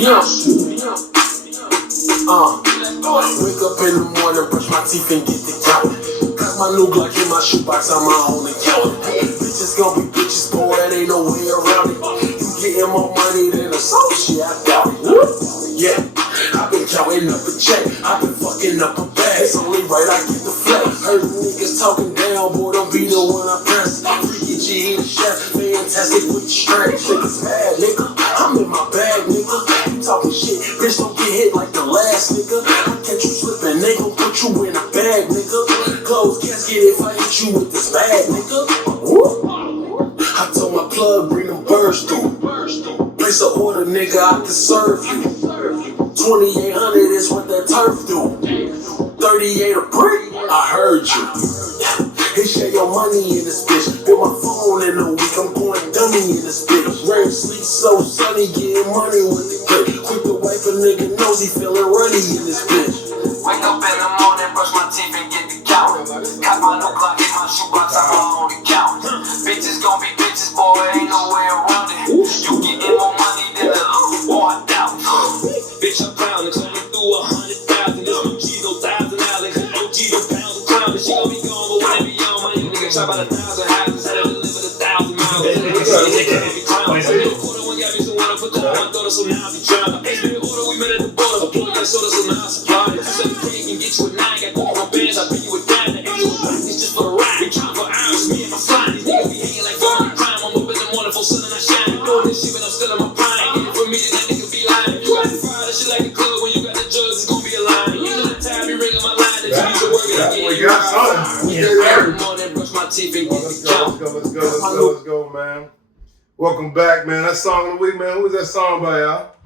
Wake up in the morning, brush my teeth and get the count. Got my new Glock in my shoebox on my own account. Bitches gon' be bitches, boy, it ain't no way around it. You getting more money than a soul, shit, I doubt it. Yeah, I've been counting up a check, I've been fucking up a bag. It's only right I get the flex. Heard niggas talking down, boy, don't be the one I press. Freaky G, the chef, fantastic with the strength. Niggas mad, nigga, I'm in my bag, nigga. You talking shit, bitch, don't get hit like the last, nigga. I catch you slipping, they gon' put you in a bag, nigga. Close casket if I hit you with this bag, nigga. I told my plug, bring them birds through. Place an order, nigga, I can serve you. 2,800 is what that turf do. 38 a brick, I heard you. Hey, share your money in this bitch. Build my phone in a week, I'm going dummy in this bitch. Rain, sleep, so sunny, getting money with the clip. Quick to wipe a nigga nose, he feeling runny in this bitch. Wake up in the morning, brush my teeth and get the count. Got my new Glock in my shoebox, I'm on the count. Bitches gon' be bitches, boy, ain't no way around it. You getting more money than the boy, I doubt. Bitch, I'm pounding, coming through 100,000. This new G's no $1,000. OG no pounds of crown, but she gon' be gone, but when I be on, my new nigga try about 1,000 houses, had to deliver 1,000 miles. Quarter one got me some water, put that on my daughter, so now I be driving. Hey, order, we met at the border, I'm pulling that soda, so now I supply it. 273 can get you a 9, got 3 more bands, I pay you a dime. The extra box is just for the ride. We trying for hours, me and my slide. These niggas be hanging like Barney crime. I'm up in the morning for sun and I shine. Doing this shit, but I'm still in my prime. Get it for me, then that nigga be lying. You got the fire, that shit like a club. When you got the drugs, it's gonna be a line. You know the time, be ringing my line. That you need to work it again. We got something. Every morning, brush my teeth and get the count. Let's go, man. Welcome back, man. That song of the week, man. Who's that song by, y'all?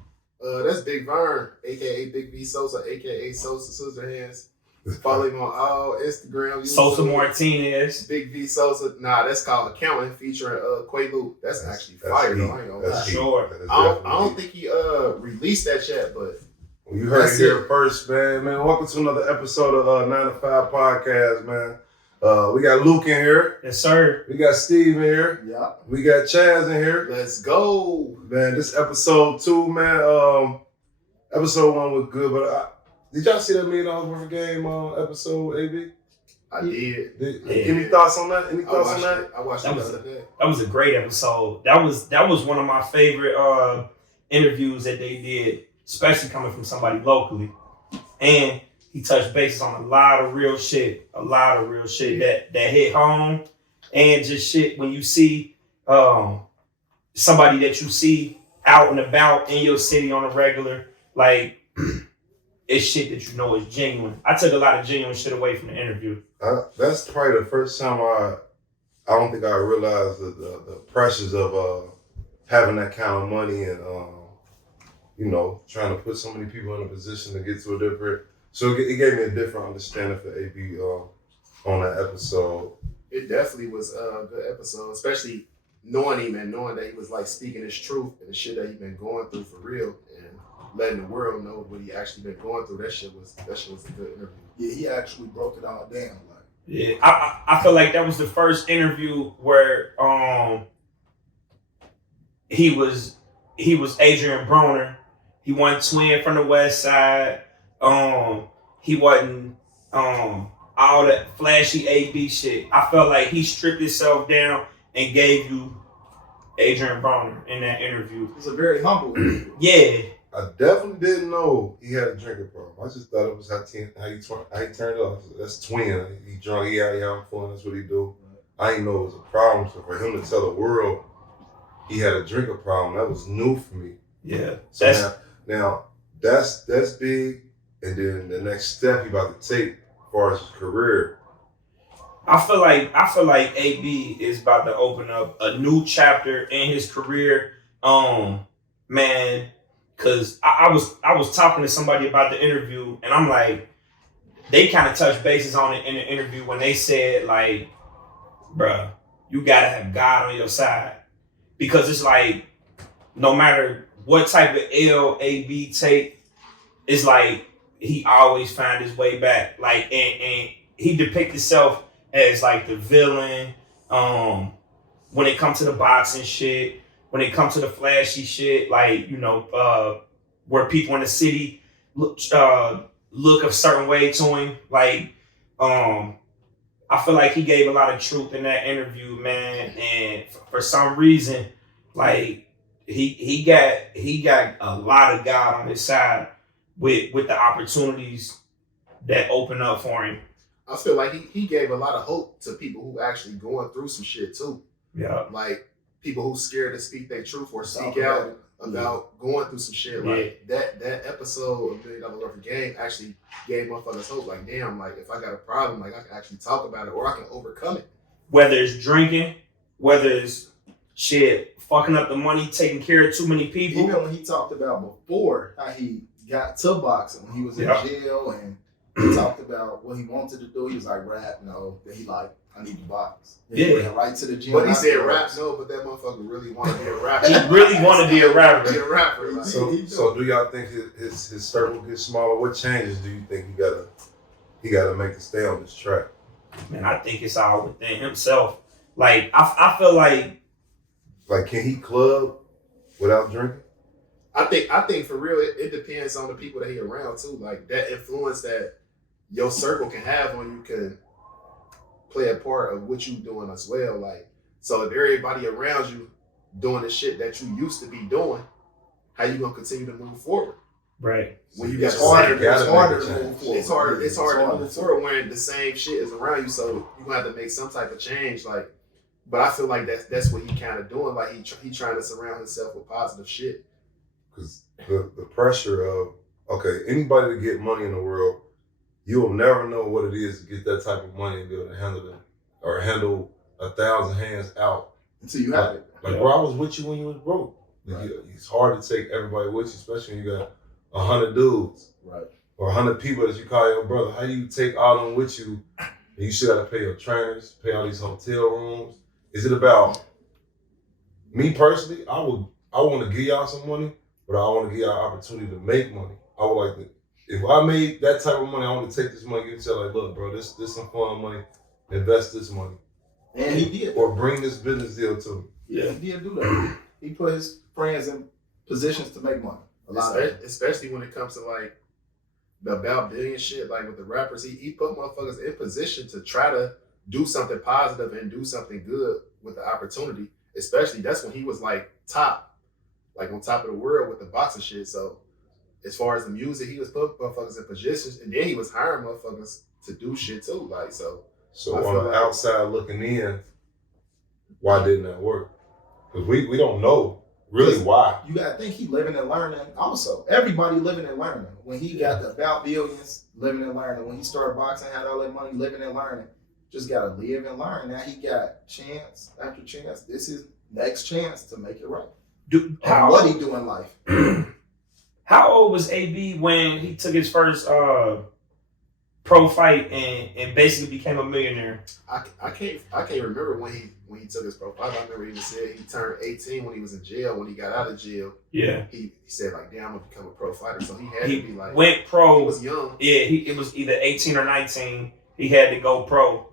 That's Big Vern, aka Big V Sosa, aka Sosa Scissor Hands. Follow him on all Instagram. YouTube. Sosa Martinez. Big V Sosa. Nah, that's called Accounting featuring Quaalude. That's actually fire though. I ain't gonna lie. Sure. I don't think he released that yet, but well, you heard it here first, man. Welcome to another episode of 9 to 5 Podcast, man. We got Luke in here. Yes, sir. We got Steve in here. yeah. We got Chaz in here. Let's go. Man, this episode 2, man. Episode 1 was good, but did y'all see that $1 million worth of game episode, AB? I did. Any thoughts on that? I watched it the other day. That was a great episode. That was one of my favorite interviews that they did, especially coming from somebody locally. And he touched bases on a lot of real shit that hit home, and just shit when you see somebody that you see out and about in your city on a regular, like it's shit that you know is genuine. I took a lot of genuine shit away from the interview. That's probably the first time I don't think I realized the pressures of having that kind of money and trying to put so many people in a position to get to a different. So it gave me a different understanding for AB on that episode. It definitely was a good episode, especially knowing him and knowing that he was like speaking his truth and the shit that he been going through for real and letting the world know what he actually been going through. That shit was a good interview. Yeah, he actually broke it all down. Like, yeah, I feel like that was the first interview where he was Adrien Broner. He wasn't twin from the West Side. He wasn't all that flashy AB shit. I felt like he stripped himself down and gave you Adrien Broner in that interview. it's a very humble interview. Yeah. I definitely didn't know he had a drinking problem. I just thought it was how he turned up. That's twin. He drunk, he out here having fun, that's what he do. I didn't know it was a problem. So for him to tell the world he had a drinking problem, that was new for me. Yeah. So now that's big. And then the next step he about to take as far as his career. I feel like AB is about to open up a new chapter in his career. Man, cause I was talking to somebody about the interview, and I'm like, they kind of touched bases on it in the interview when they said like, bruh, you gotta have God on your side. Because it's like, no matter what type of L AB take, it's like he always find his way back. Like, and he depicts himself as like the villain. When it comes to the boxing shit, when it comes to the flashy shit, like, where people in the city look a certain way to him. Like, I feel like he gave a lot of truth in that interview, man. And for some reason, like he got a lot of God on his side with the opportunities that open up for him. I feel like he gave a lot of hope to people who actually going through some shit too. Yeah. Like people who scared to speak their truth or speak out about going through some shit. Like that episode of $1 Million Worth of Game actually gave motherfuckers hope. Like, damn, like if I got a problem, like I can actually talk about it or I can overcome it. Whether it's drinking, whether it's shit, fucking up the money, taking care of too many people. Even when he talked about before how he got to boxing, when he was in jail and he talked about what he wanted to do, he was like, rap, no. Then he like, I need to box. Then he went right to the gym. But he said rap, no, but that motherfucker really wanted to be a rapper. He really wanted to be a rapper. Be a rapper. Like, So do y'all think his circle gets smaller? What changes do you think he gotta make to stay on this track? Man, I think it's all within himself. Like I feel like can he club without drinking? I think for real, it depends on the people that he around too. Like that influence that your circle can have on you can play a part of what you doing as well. Like, so if everybody around you doing the shit that you used to be doing, how you gonna continue to move forward? right. When you got It's harder to move forward. It's hard to move forward when the same shit is around you. So you gonna have to make some type of change. Like, but I feel like that's what he kind of doing. Like he trying to surround himself with positive shit. Because the pressure of, okay, anybody to get money in the world, you'll never know what it is to get that type of money and be able to handle it or handle 1,000 hands out. Until you have it. Like, bro, I was with you when you was broke. Right. It's hard to take everybody with you, especially when you got 100 dudes. Right. Or 100 people that you call your brother. How do you take all them with you and you still got to pay your trainers, pay all these hotel rooms? Is it about, me personally, I want to give y'all some money, but I want to give y'all an opportunity to make money. I would like to, if I made that type of money, I want to take this money and tell like, look, bro, this some fun money, invest this money. And he did. Or bring this business deal to me. Yeah, he did do that. He put his friends in positions to make money. Especially when it comes to like the about billion shit, like with the rappers, he put motherfuckers in position to try to do something positive and do something good with the opportunity. Especially that's when he was like top, like on top of the world with the boxing shit. So as far as the music, he was putting motherfuckers in positions, and then he was hiring motherfuckers to do shit too. Like so on the outside looking in, why didn't that work? Because we don't know really why. You gotta think he living and learning also. Everybody living and learning. When he got the about billions, living and learning. When he started boxing, had all that money, living and learning. Just gotta live and learn. Now he got chance after chance. This is next chance to make it right. What he do in life. How old was AB when he took his first pro fight and basically became a millionaire? I can't remember when he took his pro fight. I remember he even said he turned 18 when he was in jail. When he got out of jail, he said like, damn, I'm gonna become a pro fighter. So he had to be like, went pro. He was young. Yeah, it was either 18 or 19. He had to go pro.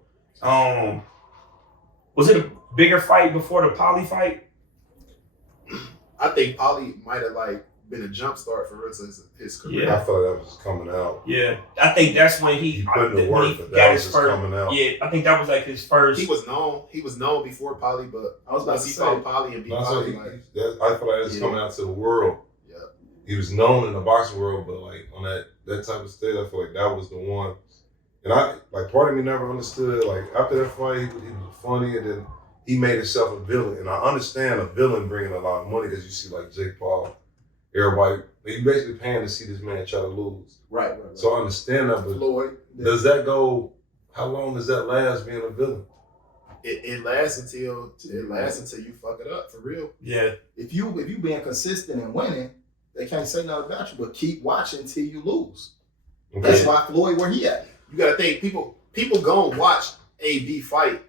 Was it a bigger fight before the Polly fight? I think Polly might have like been a jump start for his career. Yeah. I felt that was coming out. Yeah, I think that's when he put in the work, but that was just coming out. Yeah, I think that was like his first. He was known before Polly, but I was about once to he say fought Polly and beat Polly, I feel like that's coming out to the world. Yeah, he was known in the boxing world, but like on that type of stage, I feel like that was the one. And I like part of me never understood. Like after that fight, he was funny, and then he made himself a villain. And I understand a villain bringing a lot of money because you see like Jake Paul, everybody. You basically paying to see this man try to lose. Right. So I understand that, but Floyd, does that go? How long does that last being a villain? It lasts until you fuck it up for real. Yeah. If you being consistent and winning, they can't say nothing about you, but keep watching until you lose. Okay. That's why Floyd where he at. You gotta think people go and watch AB fight,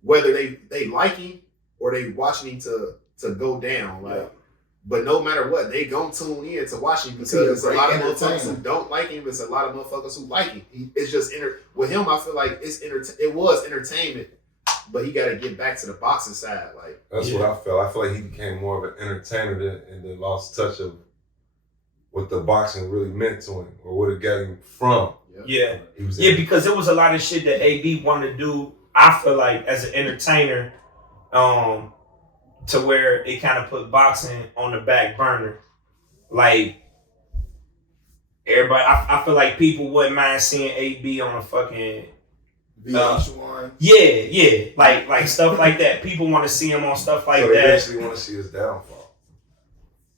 whether they like him or they watching him to go down. Like. Yeah. But no matter what, they gon' tune in to watch him because there's a lot of motherfuckers who don't like him. There's a lot of motherfuckers who like him. It's just with him. I feel like it was entertainment, but he got to get back to the boxing side. Like that's what I felt. I feel like he became more of an entertainer and then lost touch of what the boxing really meant to him or what it got him from. Yeah. He was Yeah, because there was a lot of shit that AB wanted to do, I feel like, as an entertainer, to where it kind of put boxing on the back burner. Like, everybody, I feel like people wouldn't mind seeing AB on a fucking VH1. Yeah, like stuff like that. People want to see him on stuff like so they that. eventually want to see his downfall.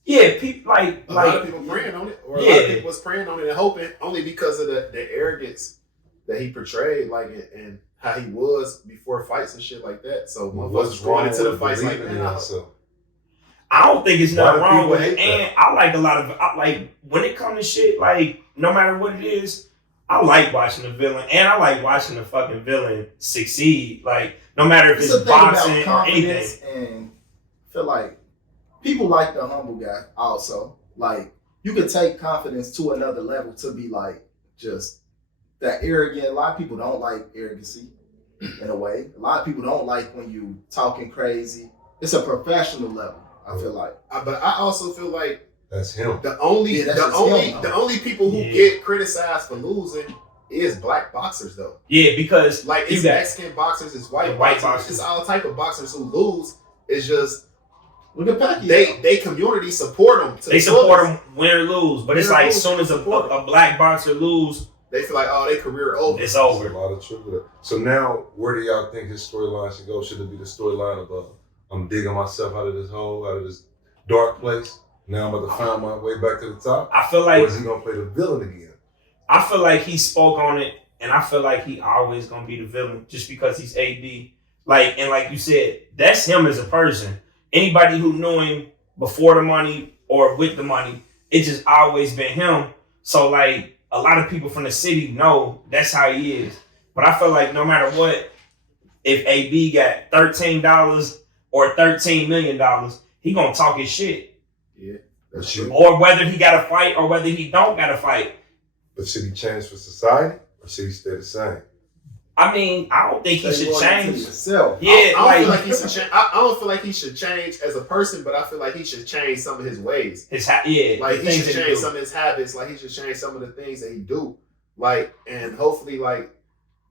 Yeah, people like a lot of people praying on it, or a lot of people was praying on it and hoping only because of the arrogance that he portrayed, like and how he was before fights and shit like that. So What's motherfuckers wrong going into the with fights like, believing in man, yourself? I don't think it's Why nothing do wrong people with hate it. And I like a lot of like when it comes to shit, like no matter what it is, I like watching the villain and I like watching the fucking villain succeed. Like no matter if it's boxing or anything. And I feel like people like the humble guy also. Like you could take confidence to another level to be like just that arrogant. A lot of people don't like arrogancy in a way. A lot of people don't like when you talking crazy. It's a professional level, I feel like. but I also feel like That's him. the only Yeah, that's just him, the only people who get criticized for losing is black boxers though. Yeah, because Like it's Mexican boxers, it's white boxers, it's all type of boxers who lose. It's just look at Pacquiao. they community support them. They support him win or lose, but it's Win or like as lose, soon as a black boxer lose, They feel like, oh, their career over. it's There's over. a lot of truth to that. So now, where do y'all think his storyline should go? Should it be the storyline of I'm digging myself out of this hole, out of this dark place? Now I'm about to find my way back to the top? I feel Or like is he gonna play the villain again? I feel like he spoke on it, and I feel like he always gonna be the villain just because he's AD. Like you said, that's him as a person. Anybody who knew him before the money or with the money, it's just always been him. So like a lot of people from the city know that's how he is. But I feel like no matter what, if AB got $13 or $13 million, he gonna talk his shit. Yeah, That's true. Or whether he got to fight or whether he don't got to fight. But should he change for society or should he stay the same? I mean, I don't think he should change. Yourself. Yeah, I don't feel like like he should change. I don't feel like he should change as a person, but I feel like he should change some of his ways. Like Like the he things should that change do. some of his habits. Like he should change some of the things that he do. Like and hopefully like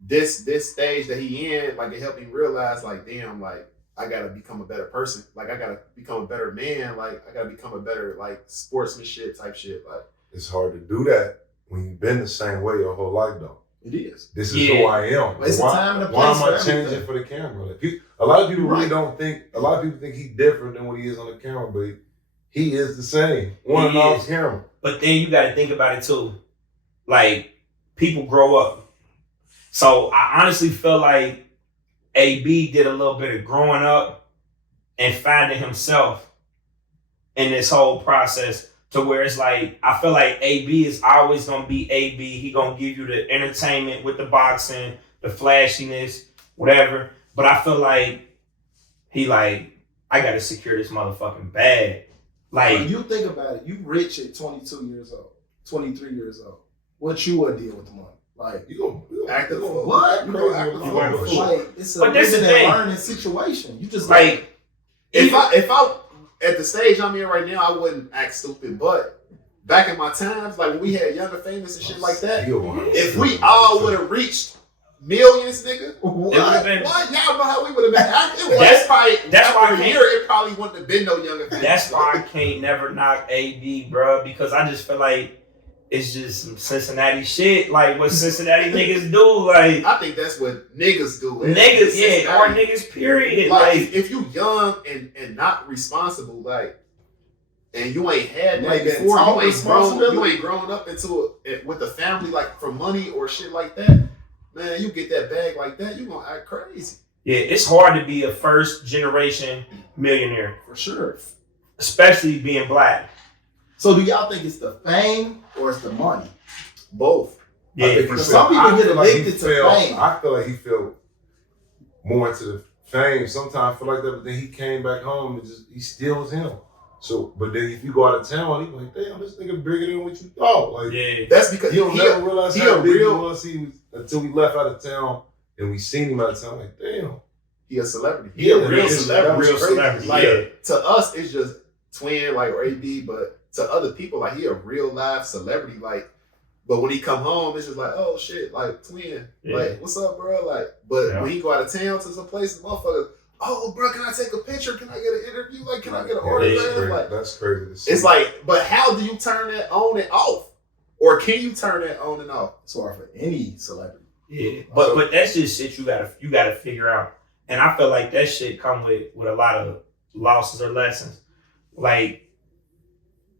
this stage that he in, like it helped him realize like damn, like I gotta become a better person. Like I gotta become a better man. Like I gotta become a better like sportsmanship type shit. Like It's hard to do that when you've been the same way your whole life, though. It is. This is Yeah. who I am. But it's a time and a why place am I for changing everything. for the camera? Like, a lot of people really Right. don't think. A lot of people think he's different than what he is on the camera, but he is the same on He and off is. camera. But then you got to think about it too. Like people grow up. So I honestly feel like AB did a little bit of growing up and finding himself in this whole process. To where it's like, I feel like AB is always going to be AB. He going to give you the entertainment with the boxing, the flashiness, whatever. But I feel like he like, I got to secure this motherfucking bag. Like, When you think about it, you rich at 22 years old, 23 years old. What you would deal with the money? Like, You gonna Act the fool. what? You Bro, crazy act with the the fool. money for sure. Like, it's a But this is living the and thing. learning situation. You just like, if I at the stage I'm in right now, I wouldn't act stupid. But back in my times, like when we had Younger Famous and shit like that, Still 100%. if we all would have reached millions, nigga, what? It would've been- what? Y'all know how we would have been. That's Probably why I after a can't- year, it probably wouldn't have been no Younger Famous. that's why I can't never knock AB, bro, because I just feel like it's just some Cincinnati shit, like what Cincinnati niggas do, like I think that's what niggas do. niggas, yeah, or Cincinnati. niggas, period. Like Like, if you young and not responsible, like, and you ain't had that Like that before, tall you responsibility? ain't grown up into it with a family like for money or shit like that. Man, you get that bag like that, you gonna act crazy. yeah, it's hard to be a first generation millionaire, For sure. especially being black. So do y'all think it's the fame or it's the money? Both. Yeah, I think Because he some felt- people I get feel like he addicted to felt- fame. I feel like he felt more into the fame. Sometimes I feel like that, but then he came back home and he still was him. So, but then if you go out of town, he like, damn, this nigga bigger than what you thought. Like, yeah. That's because you'll he never realize he how a big real- he was. He was until we left out of town and we seen him out of town. Like, damn, he a celebrity. Yeah, He a real that was celebrity. crazy. Celebrity, Like yeah. to us, it's just twin like or AB, but to other people, like he a real live celebrity, like. But when he come home, it's just like, oh shit, like twin, like what's up, bro? Like, but when he go out of town to some place, motherfuckers, oh bro, can I take a picture? Can I get an interview? Like, can I get an autograph? Like, that's crazy to see. It's like, but how do you turn that on and off? Or can you turn that on and off? It's hard for any celebrity. Yeah, but that's just shit you gotta figure out. And I feel like that shit come with a lot of losses or lessons. Like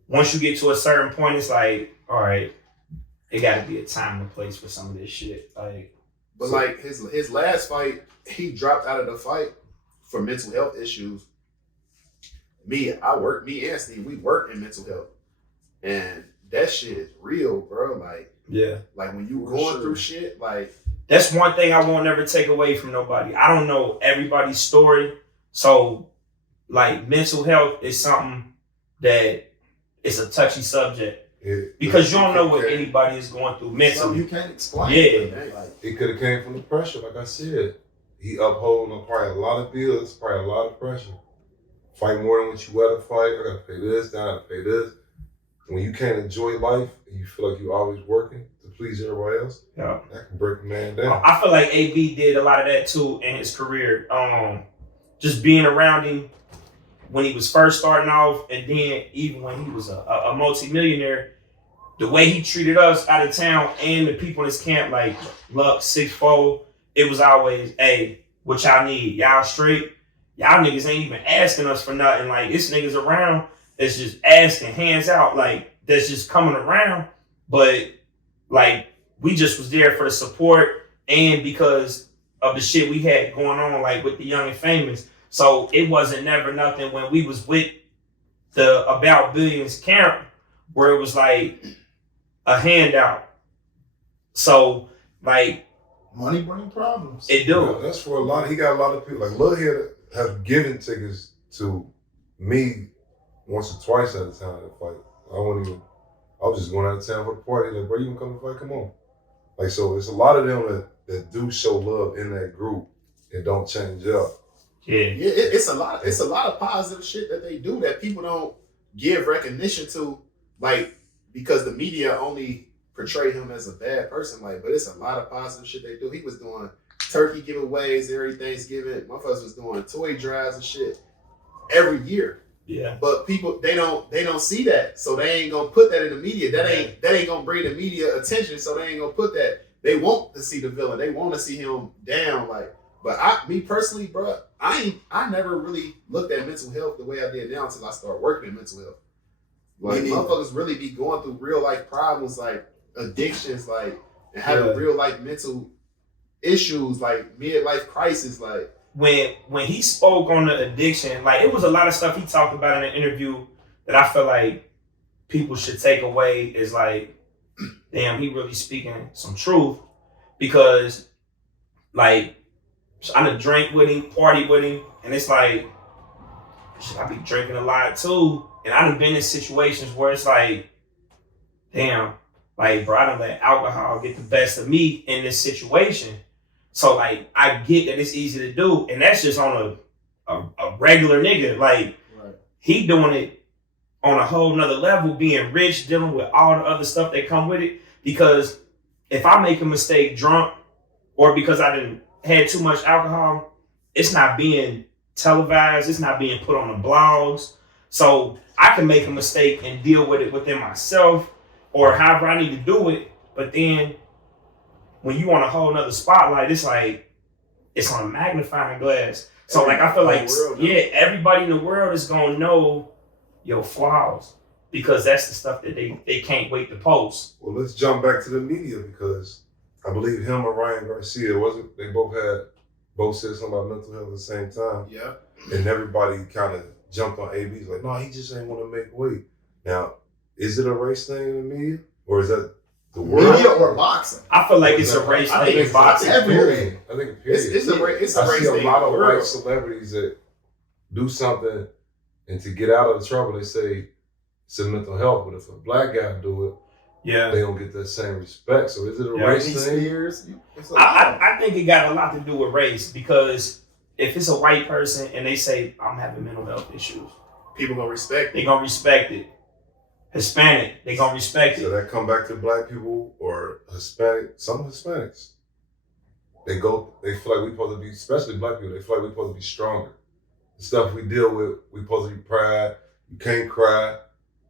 once you get to a certain point, it's like, all right, it got to be a time and a place for some of this shit. Like, but like his last fight, he dropped out of the fight for mental health issues. Me and Steve, we work in mental health, and that shit is real, bro. Like, yeah, like when you going through shit, like that's one thing I won't ever take away from nobody. I don't know everybody's story, so like mental health is something that is a touchy subject. Because you don't know what anybody is going through mentally. You can't explain. Yeah. It could have came from the pressure, like I said. He upholding probably a lot of bills, probably a lot of pressure. Fight more than what you want to fight. I gotta pay this, I gotta pay this. When you can't enjoy life and you feel like you're always working to please everybody else, that can break a man down. I feel like AB did a lot of that too in his career. Just being around him when he was first starting off, and then even when he was a multi-millionaire, the way he treated us out of town and the people in his camp, like Lux, 6'4", it was always, hey, what y'all need? Y'all straight? Y'all niggas ain't even asking us for nothing. Like, it's niggas around that's just asking, hands out, like, that's just coming around. But, like, we just was there for the support and because of the shit we had going on, like, with the Young and Famous. So it wasn't never nothing when we was with the About Billions camp where it was like a handout. So like money bring problems. It do. Yeah, that's for a lot. He got a lot of people. Like Lil here have given tickets to me once or twice at a time to fight. I was just going out of town for the party. Like, bro, you gonna come to fight? Come on. Like, so it's a lot of them that do show love in that group and don't change up. Yeah, it's a lot of positive shit that they do that people don't give recognition to, like, because the media only portray him as a bad person, like, but it's a lot of positive shit they do. He was doing turkey giveaways every Thanksgiving. Motherfuckers was doing toy drives and shit every year. Yeah. But people they don't see that. So they ain't gonna put that in the media. That ain't gonna bring the media attention, so they ain't gonna put that. They want to see the villain. They want to see him down, like. But me personally, bro, I never really looked at mental health the way I did now until I started working in mental health. Like, motherfuckers really be going through real life problems, like addictions, like, and having real life mental issues, like midlife crisis, like. When he spoke on the addiction, like, it was a lot of stuff he talked about in the interview that I feel like people should take away is like, damn, he really speaking some truth, because like, I done drank with him, party with him, and it's like, shit, I be drinking a lot too. And I done been in situations where it's like, damn, like, bro, I done let alcohol get the best of me in this situation. So, like, I get that it's easy to do, and that's just on a regular nigga. Like, he doing it on a whole nother level, being rich, dealing with all the other stuff that come with it. Because if I make a mistake drunk, or because I done had too much alcohol, it's not being televised, it's not being put on the blogs. So I can make a mistake and deal with it within myself or however I need to do it. But then when you on a whole nother spotlight, it's like, it's on a magnifying glass. So like, I feel like, everybody in the world is gonna know your flaws, because that's the stuff that they can't wait to post. Well, let's jump back to the media, because I believe him or Ryan Garcia, they both said something about mental health at the same time. Yeah. And everybody kind of jumped on AB's like, no, he just ain't want to make weight. Now, is it a race thing in the media? Or is that the world? Media or boxing? I feel like it's a race thing in boxing. I think period. It's a race thing. I see a lot of white celebrities that do something, and to get out of the trouble, they say it's a mental health. But if a black guy do it, they don't get that same respect. So is it a race thing? I think it got a lot to do with race, because if it's a white person and they say, I'm having mental health issues, people gonna respect it. They gonna respect it. Hispanic, they gonna respect So it. that come back to black people or Hispanic, some Hispanics. They feel like we supposed to be, especially black people, they feel like we supposed to be stronger. The stuff we deal with, we supposed to be proud. You can't cry.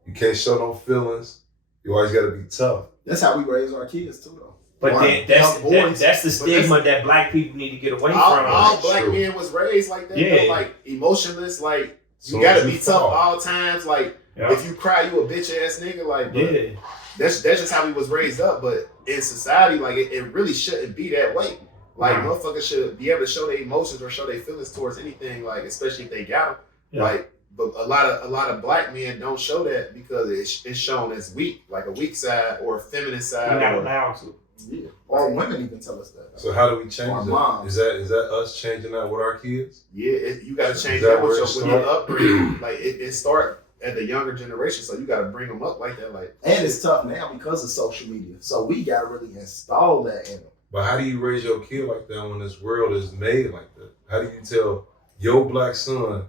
You can't show no feelings. You always gotta be tough. That's how we raise our kids too, though. But Why? then Young boys. that's the stigma that black people need to get away all from. black True. men was raised like that. Yeah. Though, like emotionless. Like Soon you gotta as be you tough fall. all times. Like Yeah. if you cry, you a bitch ass nigga. Like bro, Yeah. that's just how we was raised up. But in society, like it really shouldn't be that way. Like Right. motherfuckers should be able to show their emotions or show their feelings towards anything. Like especially if they got them. Yeah. Like, but a lot of black men don't show that because it's shown as weak, like a weak side or a feminine side. We're not or- allowed to. Yeah. Or women even tell us that. So how do we change Our that? moms. Is that us changing that with our kids? Yeah, you got to change Is that that with where your, it with your start? upbringing. Like it start at the younger generation, so you got to bring them up like that. Like, And it's tough now because of social media. So we got to really install that in them. But how do you raise your kid like that when this world is made like that? How do you tell your black son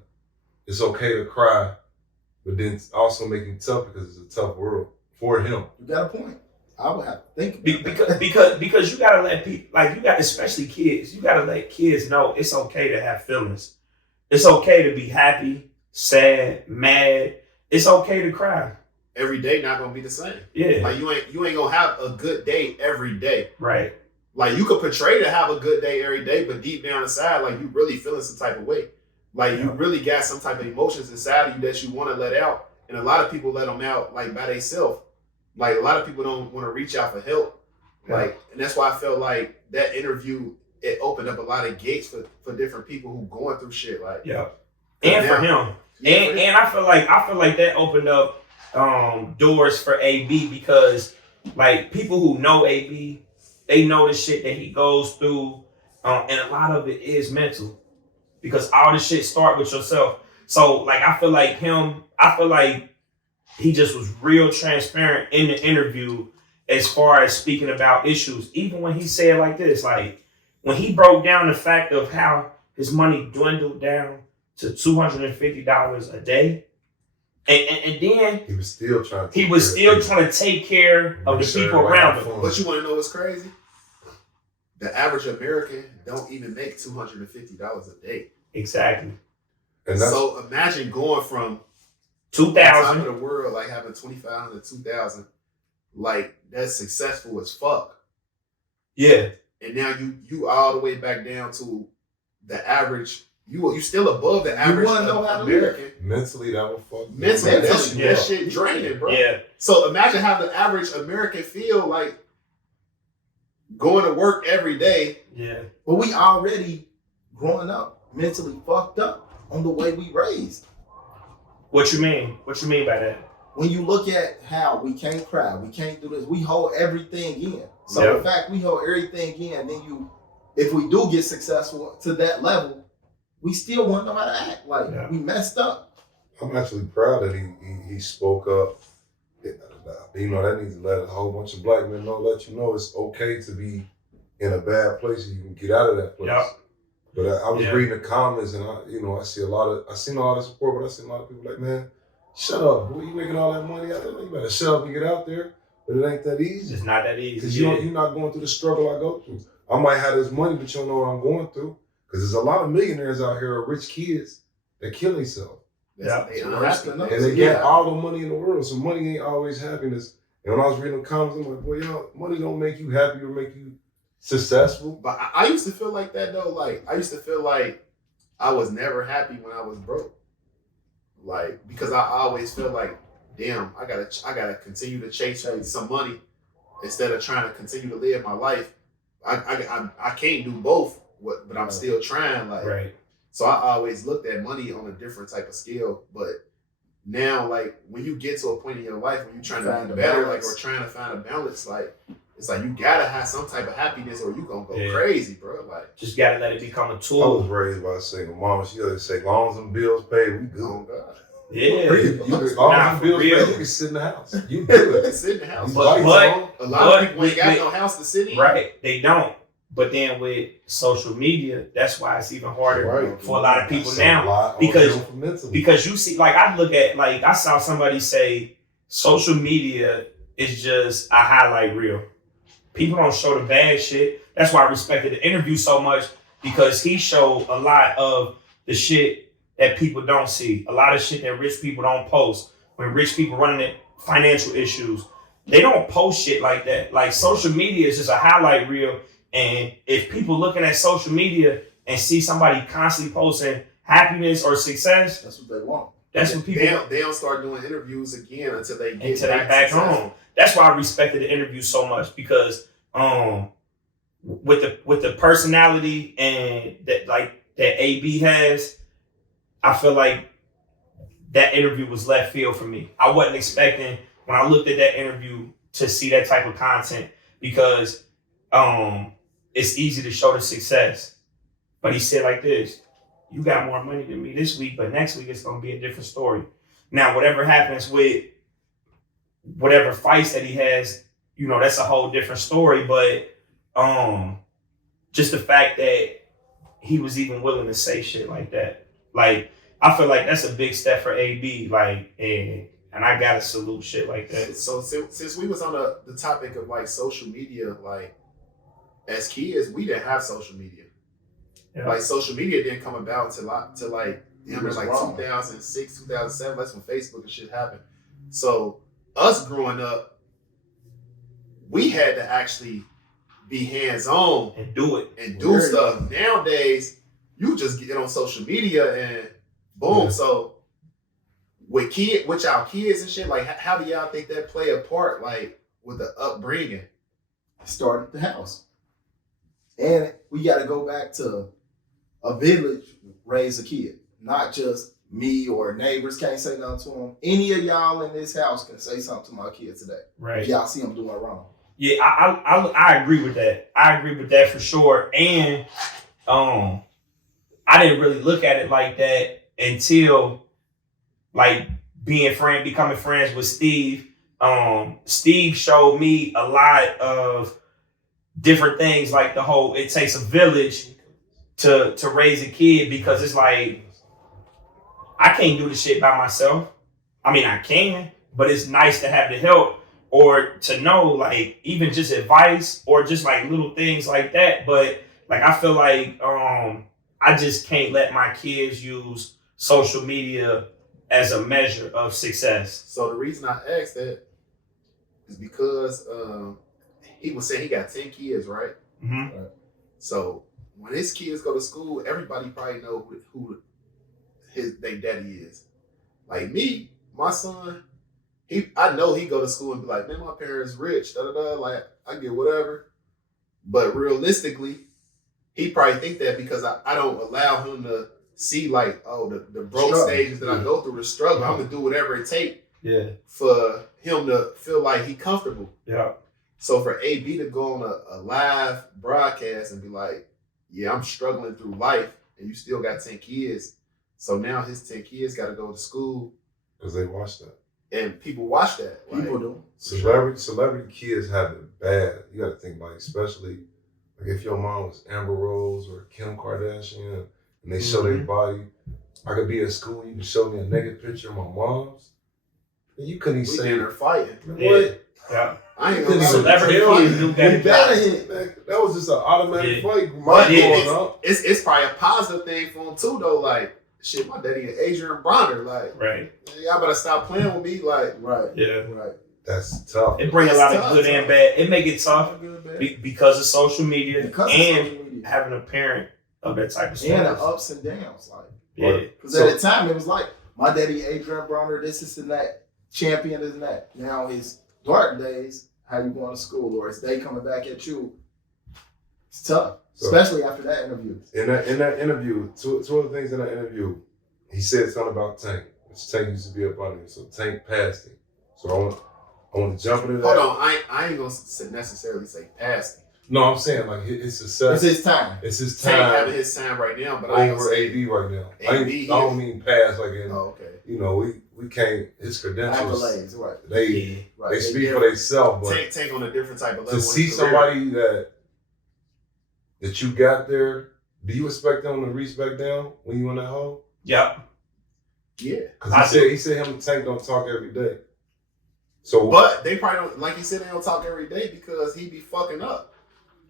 it's okay to cry, but then also make him tough because it's a tough world for him? You got a point. I would have to think about that. Because you gotta let people, like you got, especially kids, you gotta let kids know it's okay to have feelings. It's okay to be happy, sad, mad. It's okay to cry. every day not gonna be the same. Yeah. Like you ain't gonna have a good day every day. Right. Like you could portray to have a good day every day, but deep down inside, like you really feeling some type of way. Like you really got some type of emotions inside of you that you want to let out, and a lot of people let them out like by themselves. Like a lot of people don't want to reach out for help. Like, and that's why I felt like that interview, it opened up a lot of gates for different people who going through shit. Like, Yeah. And for him. And I feel like that opened up doors for AB because like people who know AB, they know the shit that he goes through, and a lot of it is mental because all the shit start with yourself. So like I feel like he just was real transparent in the interview as far as speaking about issues. Even when he said like this, like when he broke down the fact of how his money dwindled down to $250 a day, and then He was still trying trying to take care of the people around him. But you want to know what's crazy? The average American don't even make $250 a day. Exactly. And that's, So imagine going from top of 2,000. the world, like having 2,500, 2,000, like that's successful as fuck. Yeah. And now you all the way back down to the average. You still above the average wanna know how to American. mentally that would fuck. Mentally, Yeah. that shit draining, bro. Yeah. So imagine how the average American feel like going to work every day. Yeah. But we already growing up mentally fucked up on the way we raised. What you mean? What you mean by that? When you look at how we can't cry, we can't do this, we hold everything in. So Yeah. in fact, we hold everything in. Then if we do get successful to that level, we still want to know how to act. Like we messed up. I'm actually proud that he spoke up. You know, that needs to let a whole bunch of black men know, let you know it's okay to be in a bad place and you can get out of that place. Yeah. But I was reading the comments and I seen a lot of support, but I seen a lot of people like, man, shut up. Boy, you making all that money out there? You better shut up and get out there. But it ain't that easy. It's not that easy. Because you're not going through the struggle I go through. I might have this money, but you don't know what I'm going through. Because there's a lot of millionaires out here, rich kids, that kill themselves. Yeah. They Worse unhappy. than And they get all the money in the world. So money ain't always happiness. And when I was reading the comments, I'm like, boy, y'all, money don't make you happy or make you successful. But I used to feel like that though. Like I used to feel like I was never happy when I was broke. Like because I always felt like, damn, I gotta continue to chase some money instead of trying to continue to live my life. I can't do both, but I'm still trying. Like Right. so I always looked at money on a different type of scale. But now, like when you get to a point in your life when you're trying to Find be a better, balance. like or trying to find a balance, like it's like you gotta have some type of happiness or you gonna go Yeah. crazy, bro. Like Just gotta let it become a I was tool. raised by a single mom. She always say, long as them bills paid, we good. oh god, Yeah. As long Nah, as for them bills real. paid, you can sit in the house. You good. sit in the house. These But- lights but- on. A lot of But people ain't got with- no house to sit in. Right. They don't. But then with social media, that's why it's even harder Right. for a lot of people That's a now. lot on because- them for mentally. Because you see, like I saw somebody say social media is just a highlight reel. People don't show the bad shit. That's why I respected the interview so much, because he showed a lot of the shit that people don't see. A lot of shit that rich people don't post. When rich people running into financial issues, they don't post shit like that. Like, social media is just a highlight reel. And if people looking at social media and see somebody constantly posting happiness or success, That's what they want. that's what people They don't start doing interviews again until they get until they back home. That's why I respected the interview so much, because with the personality and that AB has, I feel like that interview was left field for me. I wasn't expecting, when I looked at that interview, to see that type of content, because it's easy to show the success. But he said like this: you got more money than me this week, but next week it's gonna be a different story. Now, whatever happens with whatever fights that he has, that's a whole different story. But just the fact that he was even willing to say shit like that, like, I feel like that's a big step for AB. Like, and I gotta salute shit like that. So since we was on the topic of like social media, like, as kids, we didn't have social media. Yeah. Like, social media didn't come about to like It was like wrong. 2006, 2007. That's when Facebook and shit happened. So us growing up, we had to actually be hands-on And do it. and do stuff. Nowadays, you just get on social media and boom. Yeah. So with y'all kids and shit, like, how do y'all think that play a part, like, with the upbringing? Start at the house. And we got to go back to a village raise a kid, not just me or neighbors can't say nothing to them. Any of y'all in this house can say something to my kid today. Right. If y'all see them doing wrong. Yeah, I agree with that. I agree with that for sure. And I didn't really look at it like that until, like, becoming friends with Steve. Steve showed me a lot of different things, like the whole it takes a village to raise a kid, because it's like, I can't do the shit by myself. I mean, I can, but it's nice to have the help, or to know, like, even just advice or just like little things like that. But like, I feel like I just can't let my kids use social media as a measure of success. So the reason I asked that is because he was saying he got 10 kids, right? Mm-hmm. So when his kids go to school, everybody probably know who their daddy is. Like me, my son, I know he go to school and be like, man, my parents rich, like, I get whatever. But realistically, he probably think that because I don't allow him to see, like, oh, the broke Struggle. stages that I go through, the struggle. I'm gonna do whatever it takes Yeah. for him to feel like he comfortable. Yeah. So for AB to go on a live broadcast and be like, yeah, I'm struggling through life, and you still got 10 kids. So now his 10 kids got to go to school. Because they watch that. And people watch that. Like, People do. Celebrity kids have it bad. You got to think, like, especially like if your mom was Amber Rose or Kim Kardashian and they show their body. I could be at school, you can show me a naked picture of my mom's, and you couldn't even we say, in there fighting. Yeah. what? Yeah. I ain't gonna lie. Celebrity kids do You that. gotta hit. That was just an automatic Yeah. fight. But My growing up. it's probably a positive thing for him too, though. Like, shit, my daddy and Adrien Broner, like, Right. y'all better stop playing with me. Like, Right. Yeah. Right. That's tough. It brings a It's lot of tough, good and bad. It make it tough Good, bad. because of social media Because of and social media. having a parent of that type of And the stuff. ups and downs. Like, Yeah. because at the time it was like, my daddy Adrien Broner, this and that, champion is that. Now his dark days, how you going to school, or his day coming back at you, it's tough. So- Especially after that interview. In that interview, two of the things in that interview, he said something about Tank, which Tank used to be up under him. So Tank passed him. So I want to jump into that. hold on, I ain't gonna necessarily say past him. No, I'm saying like his success. It's his time. It's his Tank having time his time right now, but I ain't over gonna say. AD right now. AD, I don't mean pass like in. Oh, okay. You know, we can't. His credentials. Accolades, right. They Yeah. Right. they speak for themselves, but Tank on a different type of level. to in see his career. somebody that you got there, do you expect them to reach back down when you in that hole? Yep. Yeah. Because he said him and Tank don't talk every day. So, But they probably don't, like you said, they don't talk every day because he be fucking up.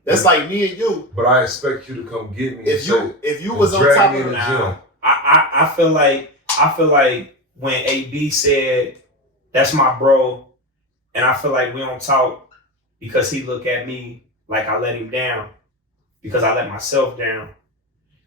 That's like me and you. but I expect you to come get me. If you and was on drag top me of in the the gym. I feel like when AB said that's my bro, and I feel like we don't talk because he look at me like I let him down because I let myself down.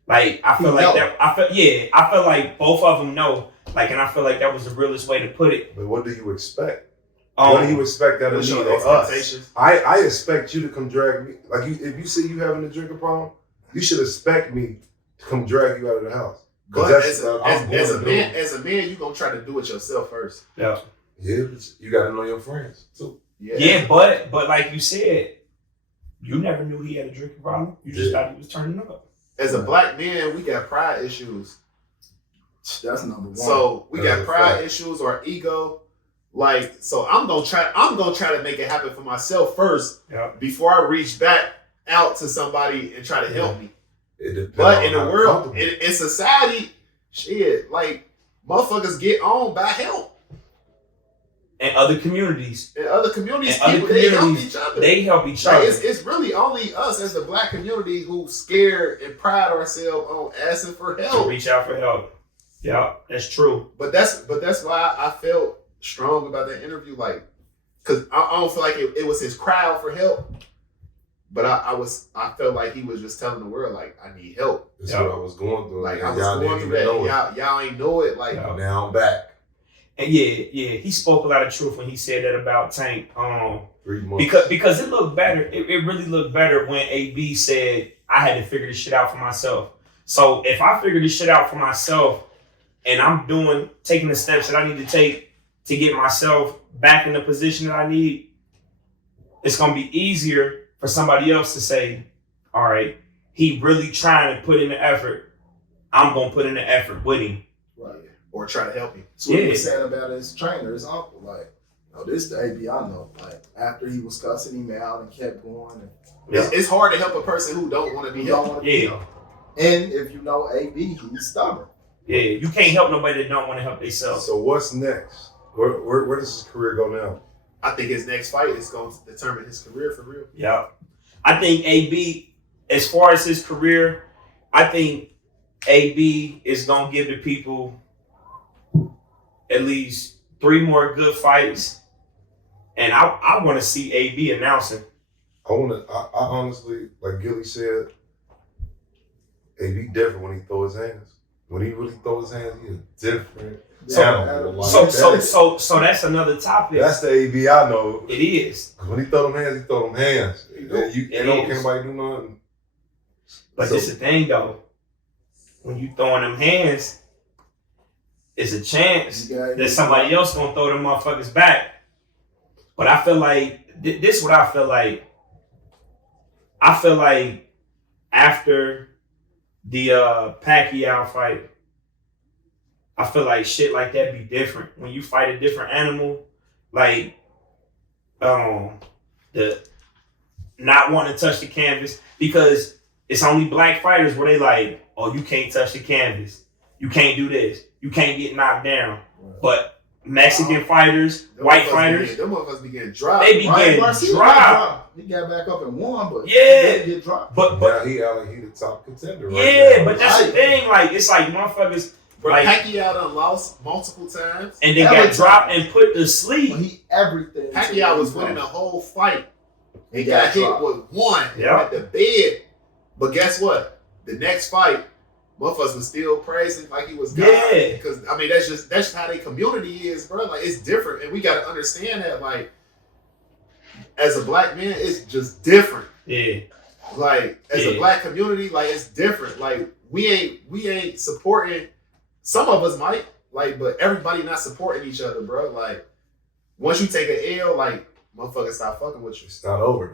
Like I feel like that. I feel like both of them know. Like, and I feel like that was the realest way to put it. But what do you expect? What do you expect out of me or us? I expect you to come drag me. Like, if you see you having a drinking problem, you should expect me to come drag you out of the house. But as a man, you gonna try to do it yourself first. Yeah. Yeah, but you gotta know your friends too. Yeah, but like you said, you never knew he had a drinking problem. You just thought he was turning up. As a black man, we got pride issues. That's number one. So we got pride issues or ego. Like, so I'm gonna try to make it happen for myself first before I reach back out to somebody and try to help me. But in the world, in society, shit, like motherfuckers get on by help. And other communities. They help each other. They help each other. It's really only us as the black community who scared and pride ourselves on asking for help. To reach out for help. Yeah, that's true. But that's why I felt strong about that interview, like, because I don't feel like it was his cry out for help, but I felt like he was just telling the world, like, I need help. That's what I was going through. Like, I was going through that. Y'all ain't know it. Like, now I'm back. And yeah, he spoke a lot of truth when he said that about Tank. 3 months. Because it looked better. It really looked better when AB said I had to figure this shit out for myself. So if I figure this shit out for myself and I'm taking the steps that I need to take to get myself back in the position that I need, it's gonna be easier for somebody else to say, all right, he really trying to put in the effort. I'm gonna put in the effort with him. Right. Or try to help him. So what he was saying about his trainer, his uncle, like, oh, this is the AB I know. Like, after he was cussing him out and kept going. And, it's hard to help a person who don't want to be helped. And if you know AB, he's stubborn. Yeah, you can't help nobody that don't want to help themselves. So what's next? Where does his career go now? I think his next fight is going to determine his career for real. Yeah. I think AB, as far as his career, I think AB is going to give the people at least 3 more good fights. And I want to see AB announcing. I honestly, like Gilly said, AB different when he throw his hands. When he really throw his hands, he's a different animal. So that's another topic. That's the AB I know. It is. When he throw them hands, he throw them hands. You don't care nobody do nothing. But this is the thing though. When you throwing them hands, it's a chance that somebody else gonna throw them motherfuckers back. But I feel like this is what I feel like. I feel like after the Pacquiao fight, I feel like shit like that be different. When you fight a different animal, like the not wanting to touch the canvas, because it's only black fighters where they like, oh, you can't touch the canvas, you can't do this, you can't get knocked down. But Mexican fighters, white fighters, them motherfuckers be getting dropped. They be getting dropped. He got back up and won, but he did get dropped. But he the top contender. Right yeah, but that's the thing. Like, it's like motherfuckers. But like, Pacquiao done lost multiple times, and then got dropped and put to sleep. Pacquiao was winning the whole fight. He got hit with one at the bed. But guess what? The next fight, motherfuckers was still praising like he was God. Yeah. Because I mean that's how their community is, bro. Like, it's different, and we gotta understand that. Like, as a black man, it's just different. Yeah. Like, as a black community, like, it's different. Like, we ain't supporting. Some of us might, like, but everybody not supporting each other, bro. Like, once you take an L, like, motherfuckers stop fucking with you. It's not over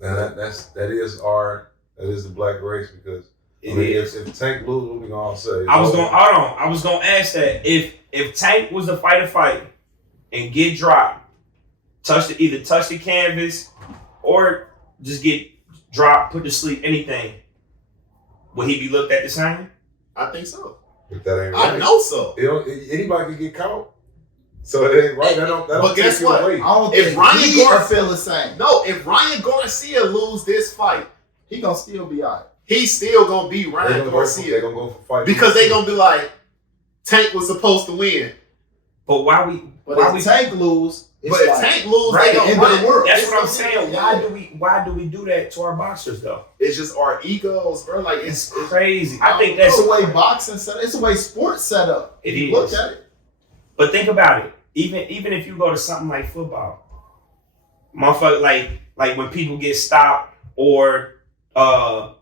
though. And that is the black race, because if Tank lose, what we gonna say? I was gonna ask that if Tank was to fight a fight and get dropped, either touch the canvas or just get dropped, put to sleep, anything, would he be looked at the same? I think so. If that ain't right. I know so. Anybody can get caught. So it ain't right. That don't But take guess you what? away. I don't If think Ryan he Garcia feel the same. No, if Ryan Garcia lose this fight, He gonna still be alright. he's still gonna be They Ryan gonna Garcia go for fight because they gonna be like, Tank was supposed to win. But why But we if Tank lose, it's But if like, Tank lose, right, they gonna end of the win. world. That's It's what I'm gonna be- saying. Why do we do that to our boxers though? It's just our egos, bro. Like It's crazy. I think it's that's the way boxing set up. It's the way sports set up. It If you is. look at it. But think about it. Even if you go to something like football, motherfucker, like when people get stopped or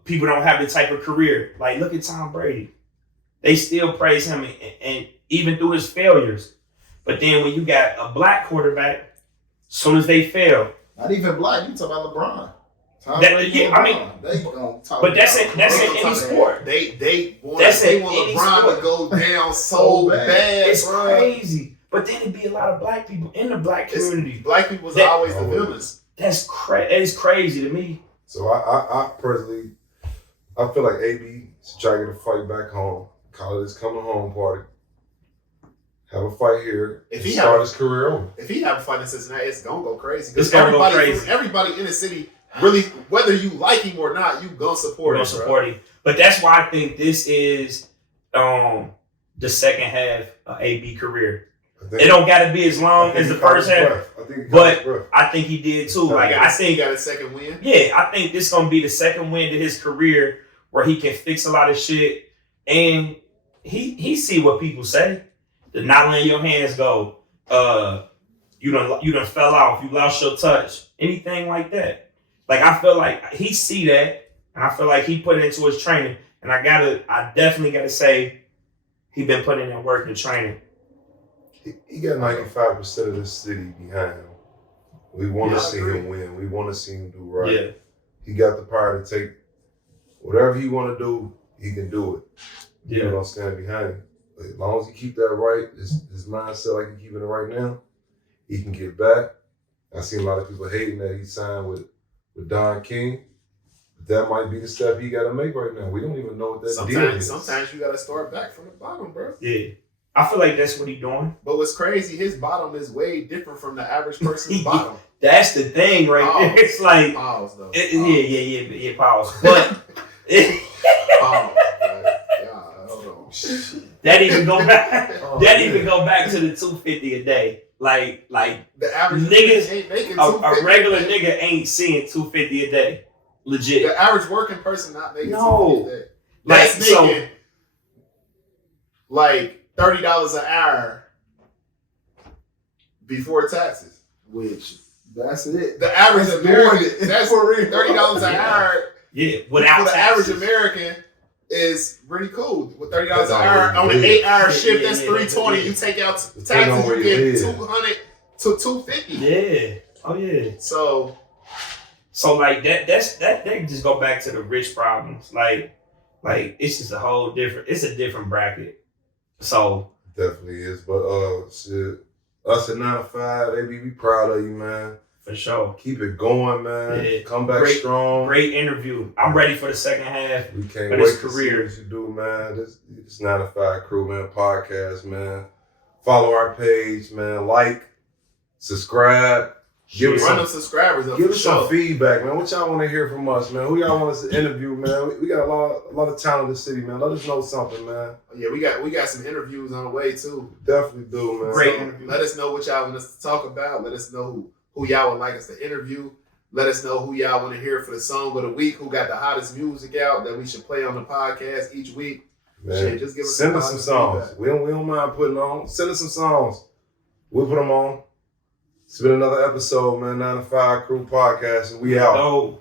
people don't have the type of career. Like look at Tom Brady. They still praise him and even through his failures. But then when you got a black quarterback, soon as they fail, Not even black. You talk about LeBron. Tom That- Brady yeah, and I mean, LeBron. They gonna talk but that's about it. That's they in gonna any talk about- sport. They want That's in LeBron any to sport. go down so bad, It's bro. crazy. But then it'd be a lot of black people in the black community. Black people's That- always the villains. That's it's crazy to me. So I personally, I feel like AB should try to get a fight back home. Call it his coming home party. Have a fight here. If and he start have- his career over. If he have a fight in Cincinnati, it's gonna go crazy. It's Because gonna go crazy. everybody in the city, really, whether you like him or not, you gonna support We're him. gonna support him. But that's why I think this is the second half of AB career. I think- It don't gotta be as I long think as he the caught first his half. breath. I think he But- caught his breath. I think he did too. Like I he think got a second win. yeah, I think this gonna be the second win to his career where he can fix a lot of shit and he see what people say. The not letting your hands go. You done fell off. You lost your touch. Anything like that. Like I feel like he see that, and I feel like he put it into his training. And I definitely gotta say, he been putting in work and training. He got 95% of the city behind him. We want Yeah, to I see agree. him win. We want to see him do right. Yeah. He got the power to take whatever he want to do. He can do it. People Yeah. don't stand behind him. But as long as he keep that right, his mindset like he's keeping it right now, he can get back. I seen a lot of people hating that he signed with Don King. But that might be the step he got to make right now. We don't even know what that deal is. Sometimes you gotta start back from the bottom, bro. Yeah. I feel like that's what he doing. But what's crazy, his bottom is way different from the average person's bottom. That's the thing right there. It's like Pause though. yeah, pause. But Pause. Yeah, hold on. that even go back. Oh, That yeah. even go back to the 250 a day. Like The average Niggas- ain't making a 250. regular nigga ain't seeing 250 a day. Legit. The average working person not making No. 250 a day. Like, That's so- making like $30 an hour before taxes. Which that's it. The average That's American, more than- that's for real. $30 an hour. Yeah, without For the taxes. average American is really cool. With $30 That's an all hour you on an live. 8-hour Yeah, shift, yeah, that's yeah, $320. yeah. You take out Depending on taxes, where you you get live. $200 to $250. Yeah. Oh yeah. So like that just go back to the rich problems. Like it's just it's a different bracket. So Definitely is. But shit. Us at 9 to 5, baby, we proud of you, man. for sure. Keep it going, man. Yeah. Come back Great- strong. Great interview. I'm ready for the second half. We can't But wait his to career. see what you do, man. This 9 to 5 Crew, man, podcast, man. Follow our page, man. Like, subscribe. Give us run some, them subscribers up give for us some sure. feedback, man. What y'all want to hear from us, man? Who y'all want us to interview, man? We got a lot of talent in the city, man. Let us know something, man. Yeah, we got some interviews on the way too. Definitely do, man. Great So, interview. let us know what y'all want us to talk about. Let us know who y'all would like us to interview. Let us know who y'all want to hear for the song of the week. Who got the hottest music out that we should play on the podcast each week. Man, Shit, just give us send some us some positive songs. feedback. We don't mind putting on. Send us some songs. We'll put them on. It's been another episode, man. 9 to 5 Crew podcast, and we out. Go.